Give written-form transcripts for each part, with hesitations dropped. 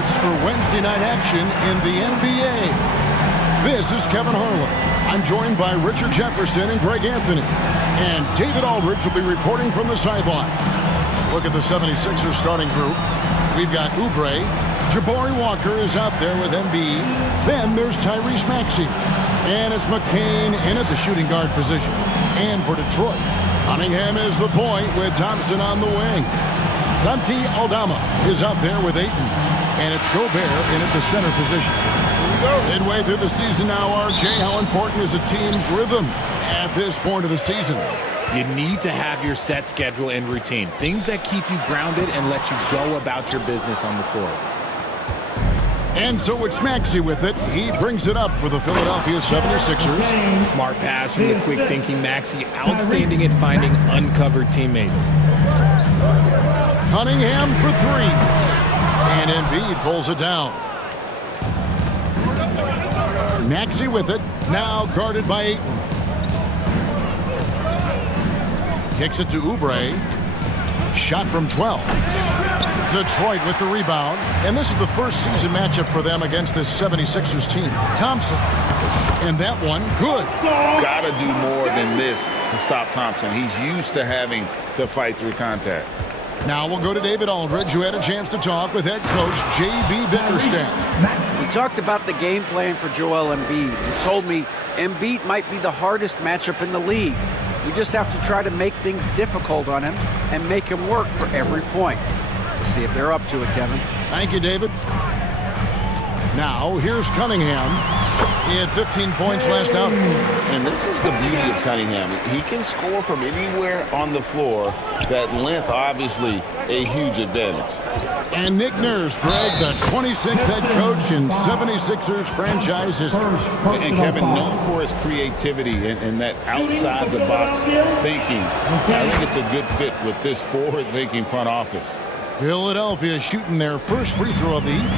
sports for Wednesday night action in the NBA. This is Kevin Harlan. I'm joined by Richard Jefferson and Greg Anthony. And David Aldridge will be reporting from the sideline. Look at the 76ers starting group. We've got Oubre. Jabari Walker is out there with Embiid. Then there's Tyrese Maxey. And it's McCain in at the shooting guard position. And for Detroit, Cunningham is the point with Thompson on the wing. Santi Aldama is out there with Ayton. And it's Gobert in at the center position. Midway through the season now, RJ, how important is a team's rhythm at this point of the season? You need to have your set schedule and routine. Things that keep you grounded and let you go about your business on the court. And so it's Maxey with it. He brings it up for the Philadelphia 76ers. Smart pass from the quick-thinking Maxey. Outstanding at finding uncovered teammates. Cunningham for three. And Embiid pulls it down. Maxey with it. Now guarded by Ayton. Kicks it to Oubre. Shot from 12. Detroit with the rebound. And this is the first season matchup for them against this 76ers team. Thompson. And that one, good. Gotta do more than this to stop Thompson. He's used to having to fight through contact. Now we'll go to David Aldridge, who had a chance to talk with head coach J.B. Bickerstaff. We talked about the game plan for Joel Embiid. He told me Embiid might be the hardest matchup in the league. We just have to try to make things difficult on him and make him work for every point. We'll see if they're up to it, Kevin. Thank you, David. Now, here's Cunningham. He had 15 points last outing. And this is the beauty of Cunningham. He can score from anywhere on the floor. That length, obviously, a huge advantage. And Nick Nurse, Greg, the 26th head coach in 76ers franchise history. And Kevin, known for his creativity and that outside-the-box thinking, I think it's a good fit with this forward-thinking front office. Philadelphia shooting their first free throw of the evening.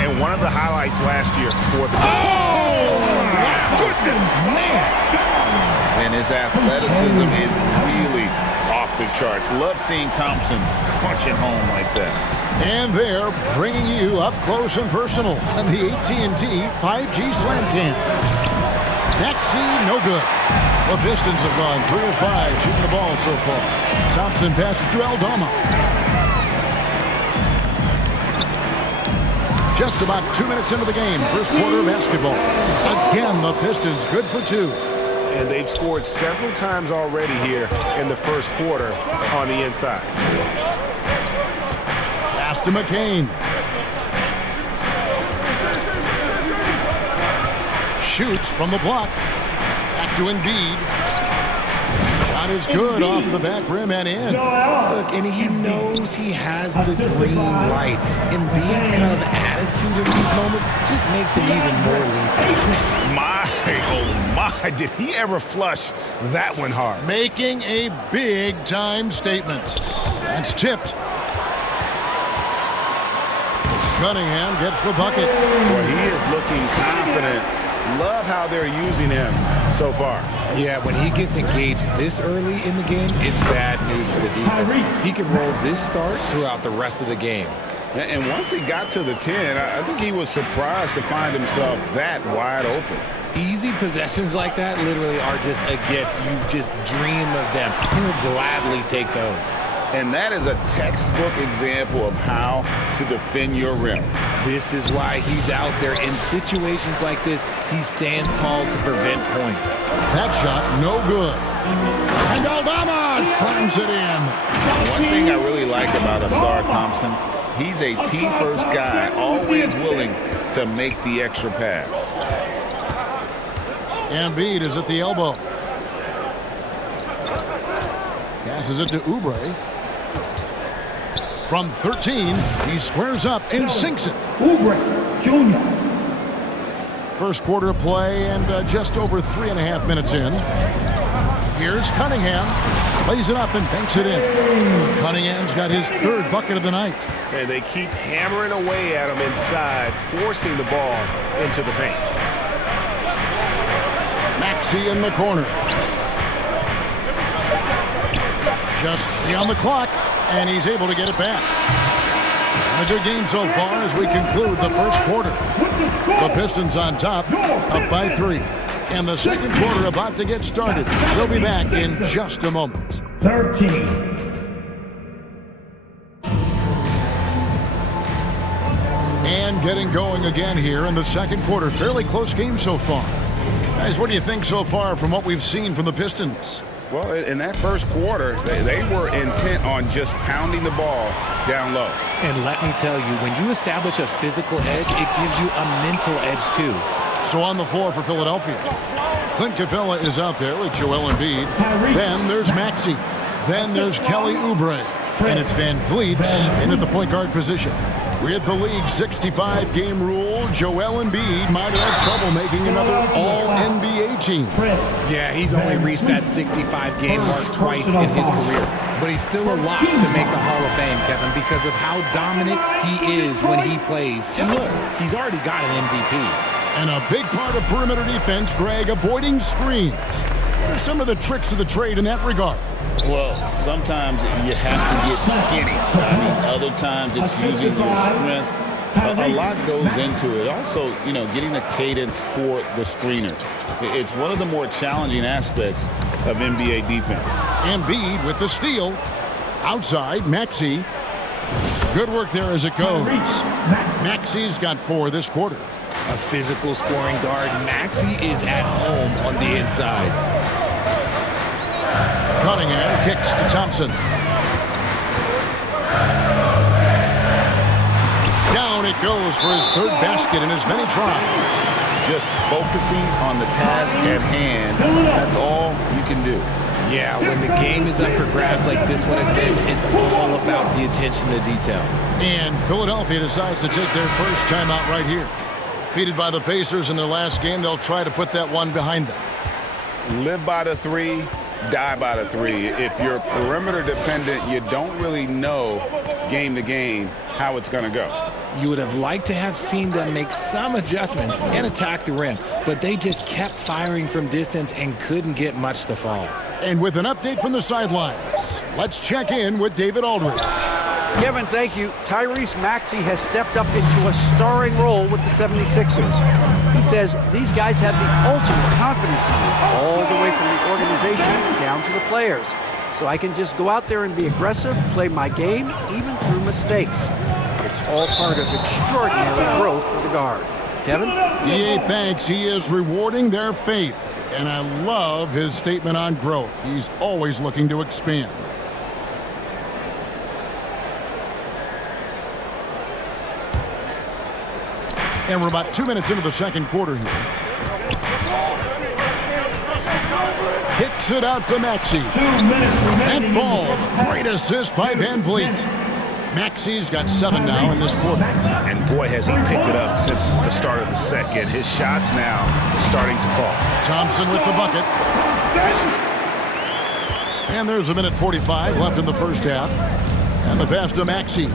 And one of the highlights last year for the... Goodness, man! And his athleticism is really off the charts. Love seeing Thompson punching home like that. And they're bringing you up close and personal on the AT&T 5G Slam Cam. Maxey, no good. The Pistons have gone 3 of 5 shooting the ball so far. Thompson passes to Aldama. Just about 2 minutes into the game, first quarter of basketball. Again, the Pistons good for 2. And they've scored several times already here in the first quarter on the inside. Pass to McCain. Shoots from the block. Back to Embiid. Shot is good off the back rim and in. Look, and he knows he has the green light. Embiid's kind of attitude in these moments just makes him even more lethal. My, did he ever flush that one hard? Making a big-time statement. That's tipped. Cunningham gets the bucket. Boy, he is looking confident. Love how they're using him so far. Yeah, when he gets engaged this early in the game, it's bad news for the defense. He can roll this start throughout the rest of the game. And once he got to the 10, I think he was surprised to find himself that wide open. Easy possessions like that literally are just a gift. You just dream of them. He'll gladly take those. And that is a textbook example of how to defend your rim. This is why he's out there. In situations like this, he stands tall to prevent points. That shot, no good. And Aldama slams it in. One thing I really like about Asar Thompson, he's a team-first guy, always willing to make the extra pass. Embiid is at the elbow. Passes it to Oubre. From 13, he squares up and sinks it. Oubre Jr. First quarter of play and just over 3.5 minutes in. Here's Cunningham. Lays it up and banks it in. Cunningham's got his third bucket of the night. And they keep hammering away at him inside, forcing the ball into the paint. Maxey in the corner. Just 3 on the clock, and he's able to get it back. A good game so far as we conclude the first quarter. The Pistons on top, up by 3. And the second quarter about to get started. We'll be back in just a moment. 13. And getting going again here in the second quarter. Fairly close game so far. Guys, what do you think so far from what we've seen from the Pistons? Well, in that first quarter, they were intent on just pounding the ball down low. And let me tell you, when you establish a physical edge, it gives you a mental edge too. So on the floor for Philadelphia, Clint Capella is out there with Joel Embiid. Then there's Maxey. Then there's Kelly Oubre. And it's Van Vliet in at the point guard position. With the league's 65-game rule, Joel Embiid might have trouble making another All-NBA team. Yeah, he's only reached that 65-game mark twice in his career. But he's still a lock to make the Hall of Fame, Kevin, because of how dominant he is when he plays. And look, he's already got an MVP. And a big part of perimeter defense, Greg, avoiding screens. What are some of the tricks of the trade in that regard? Well, sometimes you have to get skinny. I mean, other times it's using your strength. A lot goes into it. Also, getting a cadence for the screener. It's one of the more challenging aspects of NBA defense. Embiid with the steal. Outside, Maxey. Good work there as it goes. Maxey's got 4 this quarter. A physical scoring guard, Maxey is at home on the inside. Cunningham kicks to Thompson. Down it goes for his 3rd basket in as many tries. Just focusing on the task at hand, that's all you can do. Yeah, when the game is up for grabs like this one has been, it's all about the attention to detail. And Philadelphia decides to take their first timeout right here. Defeated by the Pacers in their last game, they'll try to put that one behind them. Live by the 3. Die by the 3. If you're perimeter dependent, you don't really know game to game how it's going to go. You would have liked to have seen them make some adjustments and attack the rim, but they just kept firing from distance and couldn't get much to fall. And with an update from the sidelines, let's check in with David Aldridge. Kevin, thank you. Tyrese Maxey has stepped up into a starring role with the 76ers. He says these guys have the ultimate confidence in me, all the way from the organization down to the players. So I can just go out there and be aggressive, play my game, even through mistakes. It's all part of extraordinary growth for the guard. Kevin? EA thanks. He is rewarding their faith. And I love his statement on growth. He's always looking to expand. And we're about 2 minutes into the second quarter here. Kicks it out to Maxey. 2 minutes remaining. That falls. Great assist by Van Vliet. Maxey's got 7 now in this quarter. And boy, has he picked it up since the start of the second. His shots now starting to fall. Thompson with the bucket. And there's a minute 45 left in the first half. And the pass to Maxey.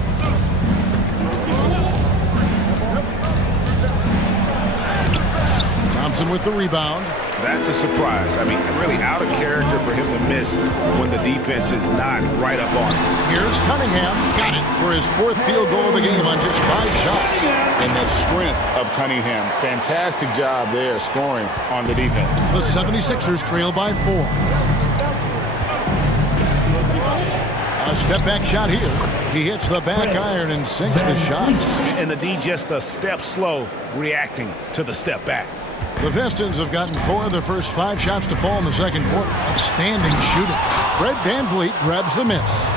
Thompson with the rebound. That's a surprise. I mean, really out of character for him to miss when the defense is not right up on him. Here's Cunningham. Got it for his 4th field goal of the game on just 5 shots. And the strength of Cunningham. Fantastic job there scoring on the defense. The 76ers trail by 4. A step-back shot here. He hits the back iron and sinks the shot. And the D just a step slow reacting to the step back. The Pistons have gotten 4 of their first 5 shots to fall in the second quarter. Outstanding shooting. Fred Van Vliet grabs the miss.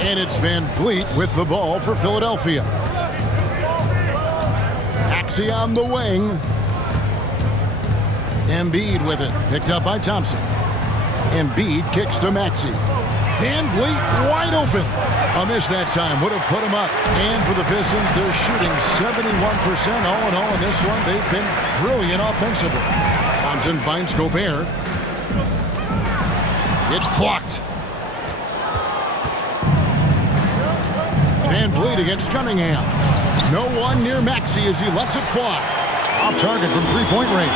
And it's Van Vliet with the ball for Philadelphia. Maxey on the wing. Embiid with it. Picked up by Thompson. Embiid kicks to Maxey. Van Vliet wide open. A miss that time would have put him up. And for the Pistons, they're shooting 71% all in all in this one. They've been brilliant offensively. Thompson finds Gobert. It's blocked. Van Vliet against Cunningham. No one near Maxey as he lets it fly. Off target from three-point range.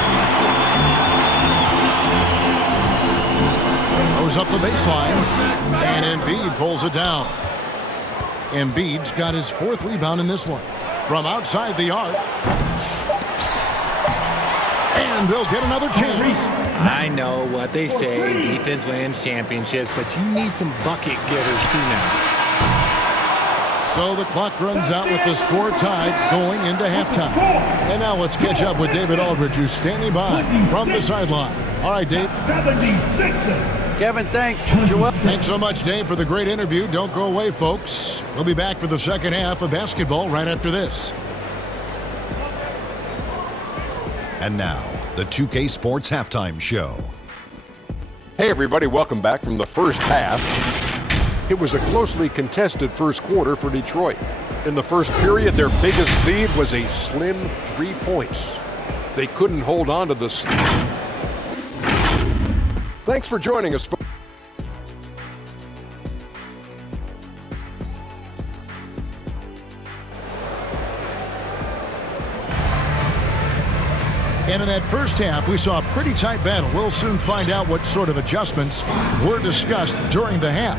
Goes up the baseline. And Embiid pulls it down. Embiid's got his 4th rebound in this one. From outside the arc. And they'll get another chance. I know what they say, defense wins championships, but you need some bucket getters too now. So the clock runs out with the score tied going into halftime. And now let's catch up with David Aldridge, who's standing by from the sideline. All right, Dave. 76ers. Kevin, thanks. Joel. Thanks so much, Dave, for the great interview. Don't go away, folks. We'll be back for the second half of basketball right after this. And now, the 2K Sports Halftime Show. Hey, everybody. Welcome back from the first half. It was a closely contested first quarter for Detroit. In the first period, their biggest lead was a slim 3 points. They couldn't hold on to the... Thanks for joining us. And in that first half, we saw a pretty tight battle. We'll soon find out what sort of adjustments were discussed during the half.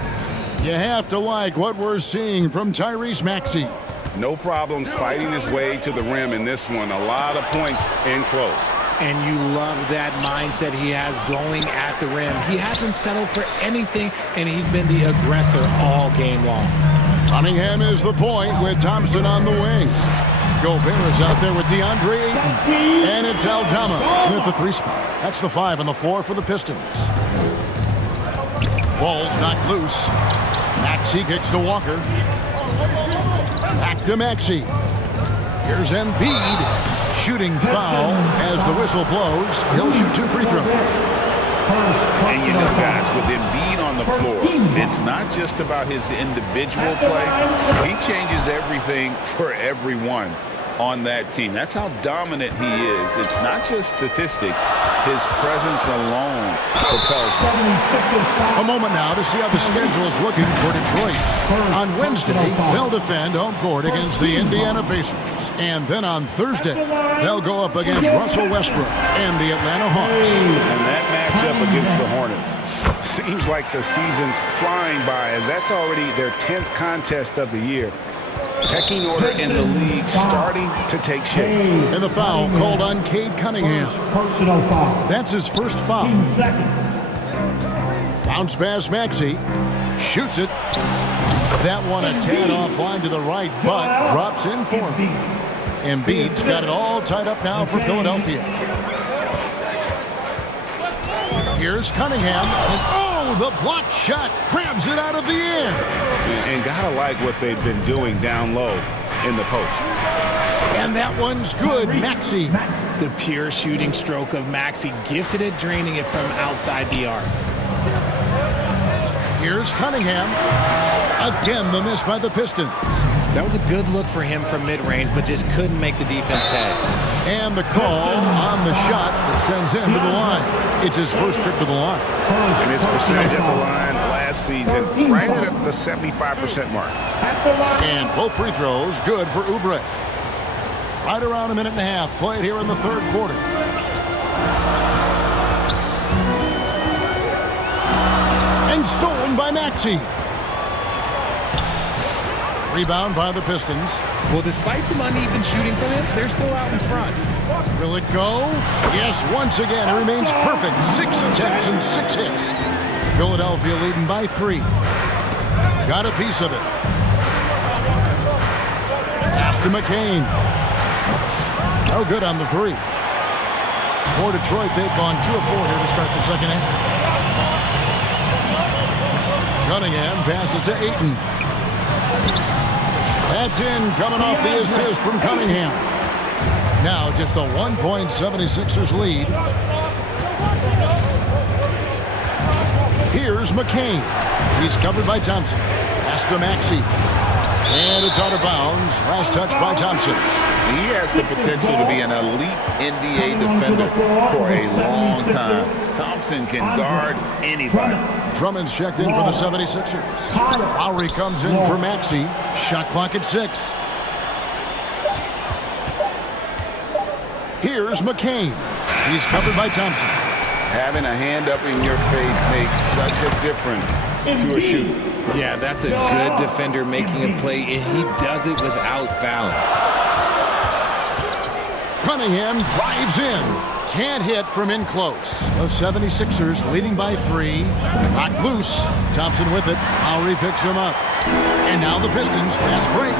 You have to like what we're seeing from Tyrese Maxey. No problems fighting his way to the rim in this one. A lot of points in close. And you love that mindset he has going at the rim. He hasn't settled for anything, and he's been the aggressor all game long. Cunningham is the point with Thompson on the wing. Gobert is out there with DeAndre Ayton. And it's Aldama with the 3 spot. That's the 5 on the floor for the Pistons. Ball's knocked loose. Maxey kicks to Walker. Back to Maxey. Here's Embiid. Shooting foul as the whistle blows. He'll shoot 2 free throws. And you know, guys, with Embiid on the floor, it's not just about his individual play. He changes everything for everyone on that team. That's how dominant he is. It's not just statistics. His presence alone propels them. A moment now to see how the schedule is looking for Detroit. On Wednesday, they'll defend home court against the Indiana Pacers. And then on Thursday, they'll go up against Russell Westbrook and the Atlanta Hawks. And that matchup against the Hornets seems like the season's flying by, as that's already their 10th contest of the year. Pecking order in the league starting to take shape. And the foul called on Cade Cunningham. Personal foul. That's his first foul. Second. Bounce pass Maxey. Shoots it. That one a tad offline to the right, but drops in for him. Embiid's got it all tied up now for Philadelphia. Here's Cunningham. And oh, the block shot grabs it out of the air. And gotta like what they've been doing down low in the post. And that one's good. Maxey. The pure shooting stroke of Maxey, gifted at draining it from outside the arc. Here's Cunningham. Again, the miss by the Pistons. That was a good look for him from mid-range, but just couldn't make the defense pay. And the call on the shot that sends him to the line. It's his first trip to the line. And his percentage at the line last season right at the 75% mark. And both free throws good for Oubre. Right around a minute and a half played here in the third quarter. And stolen by Maxey. Rebound by the Pistons. Well, despite some uneven shooting from him, they're still out in front. Will it go? Yes, once again, it remains perfect. 6 attempts and 6 hits. Philadelphia leading by 3. Got a piece of it. Pass to McCain. No good on the 3. For Detroit, they've gone 2 of 4 here to start the second half. Cunningham passes to Ayton. That's in, coming off the assist from Cunningham. Now just a 1-76ers lead. Here's McCain. He's covered by Thompson. Pass to Maxey. And it's out of bounds. Last touch by Thompson. He has the potential to be an elite NBA defender for a long time. Thompson can guard anybody. Drummond's checked in for the 76ers. Lowry comes in for Maxey. Shot clock at 6. Here's McCain. He's covered by Thompson. Having a hand up in your face makes such a difference to a shooter. Yeah, that's a good defender making a play, and he does it without fouling. Cunningham drives in. Can't hit from in close. The 76ers leading by 3. Knocked loose. Thompson with it. Lowry picks him up. And now the Pistons fast break.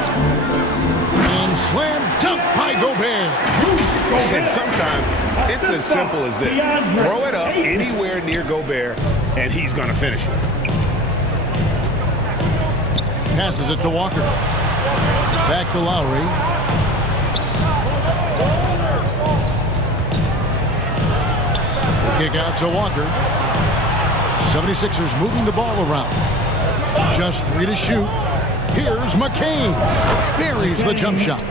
And slam dunk by Gobert. And sometimes it's as simple as this. Throw it up anywhere near Gobert, and he's going to finish it. Passes it to Walker. Back to Lowry. Kick out to Walker. 76ers moving the ball around. Just 3 to shoot. Here's McCain. Buries the jump shot.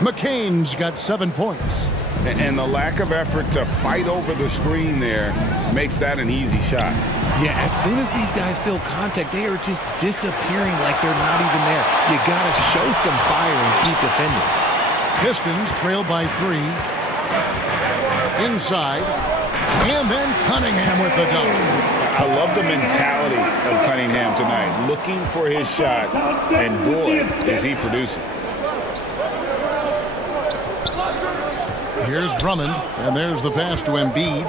McCain's got 7 points. And the lack of effort to fight over the screen there makes that an easy shot. Yeah, as soon as these guys feel contact, they are just disappearing like they're not even there. You got to show some fire and keep defending. Pistons trail by 3. Inside. And then Cunningham with the dunk. I love the mentality of Cunningham tonight. Looking for his shot, and boy, is he producing. Here's Drummond, and there's the pass to Embiid.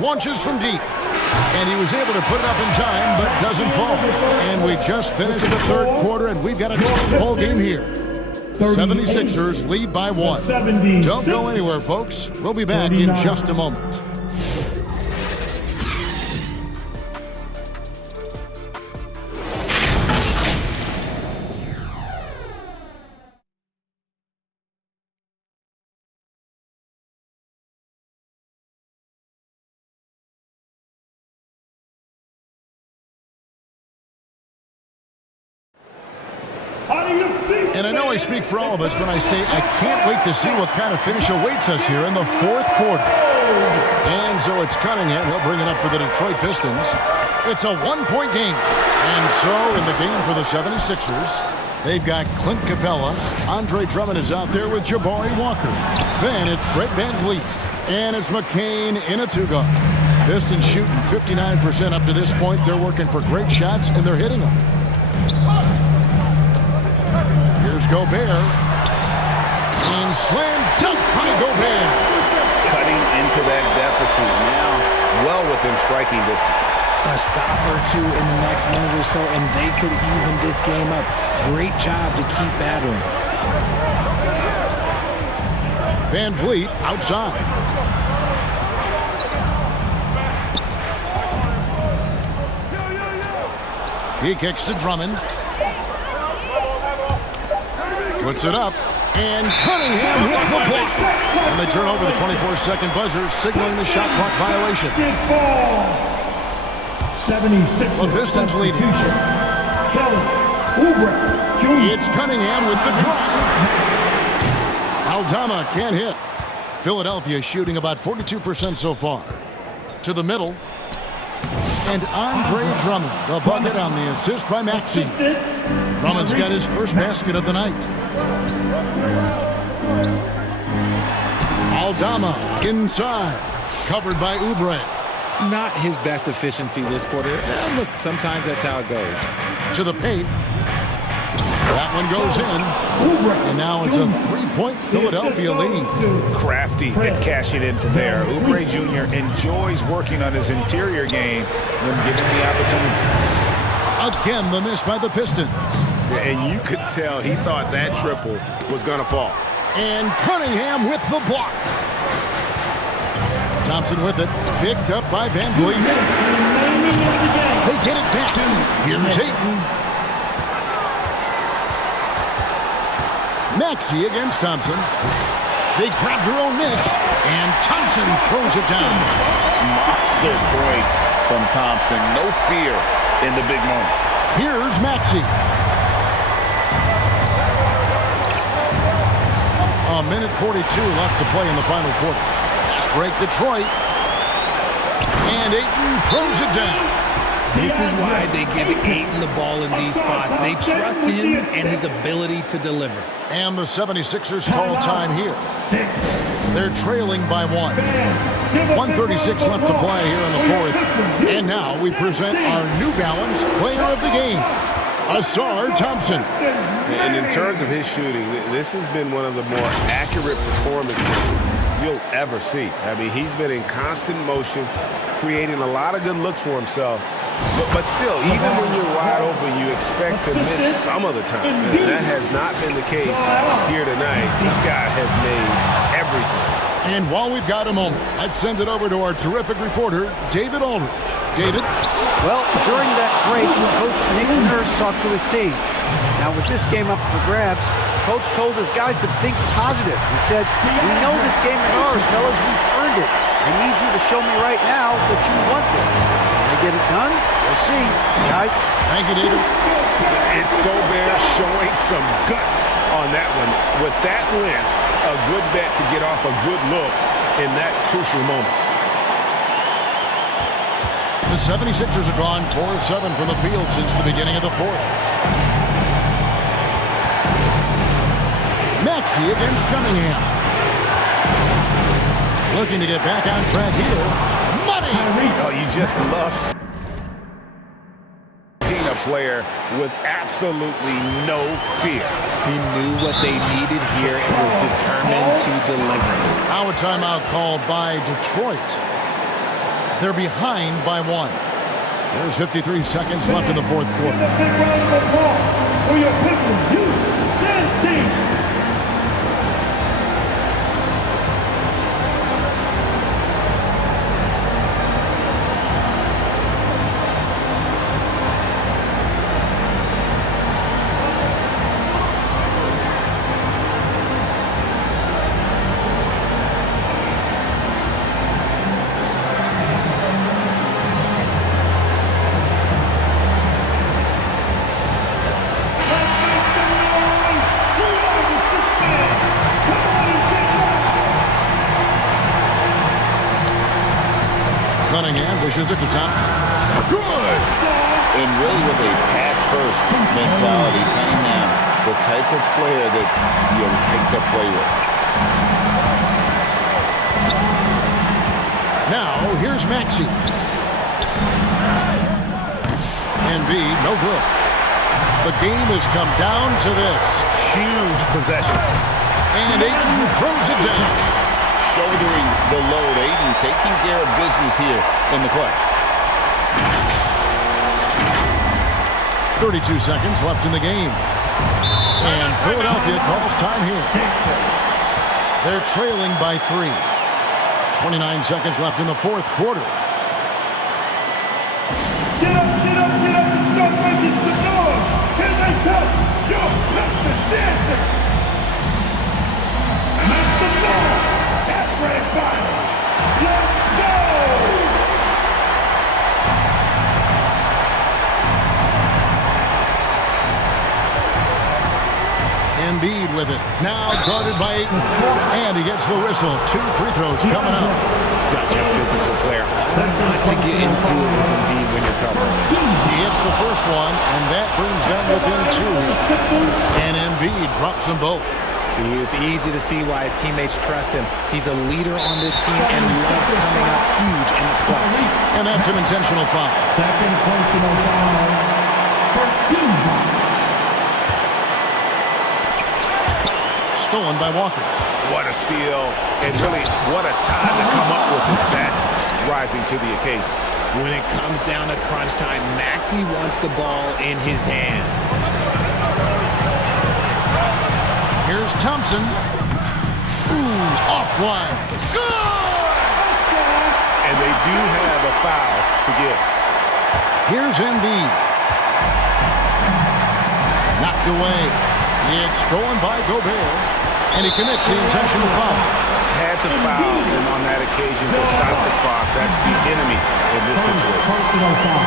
Launches from deep, and he was able to put it up in time, but doesn't fall. And we just finished the third quarter, and we've got a tight ball game here. 76ers lead by 1. Don't go anywhere, folks. We'll be back in just a moment. And I know I speak for all of us when I say I can't wait to see what kind of finish awaits us here in the fourth quarter. And so it's Cunningham. He'll bring it up for the Detroit Pistons. It's a 1-point game. And so in the game for the 76ers, they've got Clint Capella. Andre Drummond is out there with Jabari Walker. Then it's Fred VanVleet. And it's McCain in a 2-guard. Pistons shooting 59% up to this point. They're working for great shots, and they're hitting them. Here's Gobert. And slam dunk by Gobert. Cutting into that deficit now, well within striking distance. A stop or two in the next minute or so, and they could even this game up. Great job to keep battling. VanVleet outside. He kicks to Drummond. Puts it up, and Cunningham with the block. And they turn over the 24-second buzzer, signaling the shot clock violation. 76. The Pistons leading. It's Cunningham with the drive. Aldama can't hit. Philadelphia shooting about 42% so far. To the middle. And Andre Drummond, the bucket on the assist by Maxey. Drummond's got his first basket of the night. Aldama inside, covered by Oubre. Not his best efficiency this quarter. Look, sometimes that's how it goes. To the paint. That one goes in. And now it's a 3-point Philadelphia lead. Crafty and cashing in from there. Oubre Jr. enjoys working on his interior game when given the opportunity. Again, the miss by the Pistons. And you could tell he thought that triple was going to fall. And Cunningham with the block. Thompson with it. Picked up by VanVleet. They get it back. Here's Ayton. Maxey against Thompson. They grab their own miss. And Thompson throws it down. Monster points from Thompson. No fear in the big moment. Here's Maxey. A minute 42 left to play in the final quarter. Fast break Detroit. And Ayton throws it down. This is why they give Ayton the ball in these spots. They trust him and his ability to deliver. And the 76ers call time here. They're trailing by 1. 1:36 left to play here in the fourth. And now we present our New Balance player of the game, Asar Thompson. And in terms of his shooting, this has been one of the more accurate performances you'll ever see. I mean, he's been in constant motion, creating a lot of good looks for himself. But still, even when you're wide open, you expect to miss some of the time. And that has not been the case here tonight. This guy has made everything. And while we've got a moment, I'd send it over to our terrific reporter, David Aldridge. David? Well, during that break, Coach Nick Nurse talked to his team. Now, with this game up for grabs, Coach told his guys to think positive. He said, "We know this game is ours, fellas. We've earned it. I need you to show me right now that you want this. Can they get it done? We'll see, guys." Thank you, David. It's Gobert showing some guts on that one. With that length, a good bet to get off a good look in that crucial moment. The 76ers have gone 4 of 7 from the field since the beginning of the fourth. Maxey against Cunningham. Looking to get back on track here. Money! Oh, you just love seeing a player with absolutely no fear. He knew what they needed here and was determined to deliver. Now a timeout called by Detroit. They're behind by 1. There's 53 seconds left in the fourth quarter. A big round of applause for your Pistons youth dance team. Cunningham dishes it to Thompson. Good! And really with a pass-first mentality, Cunningham, the type of player that you like to play with. Now, here's Maxey. Embiid, no good. The game has come down to this. Huge possession. And Ayton throws it down. Shouldering the load. Ayton taking care of business here in the clutch. 32 seconds left in the game. And Philadelphia calls time here. They're trailing by 3. 29 seconds left in the fourth quarter. Get up, get up, get up and start making some noise. Can they touch your Pistons dancing? Make some noise. That's Red Fire. Let's go! Embiid with it. Now guarded by Ayton. And he gets the whistle. 2 free throws coming up. Such a physical player. Hard not to get into it with Embiid when you're covering. He hits the first one, and that brings them within 2. And Embiid drops them both. See, it's easy to see why his teammates trust him. He's a leader on this team and loves coming up huge in the clutch. And that's an intentional foul. Second personal foul. First team foul. Stolen by Walker. What a steal, and really what a time to come up with it. That's rising to the occasion. When it comes down to crunch time, Maxey wants the ball in his hands. Here's Thompson. Ooh, offline. Good! And they do have a foul to give. Here's Embiid. Knocked away. It's stolen by Gobert. And he commits the intentional foul. Had to foul, and on that occasion to stop the clock. That's the enemy in this situation. Personal foul.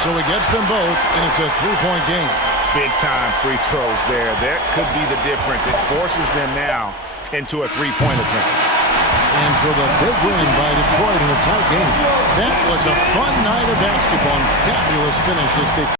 So he gets them both, and it's a 3-point game. Big-time free throws there. That could be the difference. It forces them now into a three-point attempt. And so the big win by Detroit in a tight game. That was a fun night of basketball and fabulous finish as they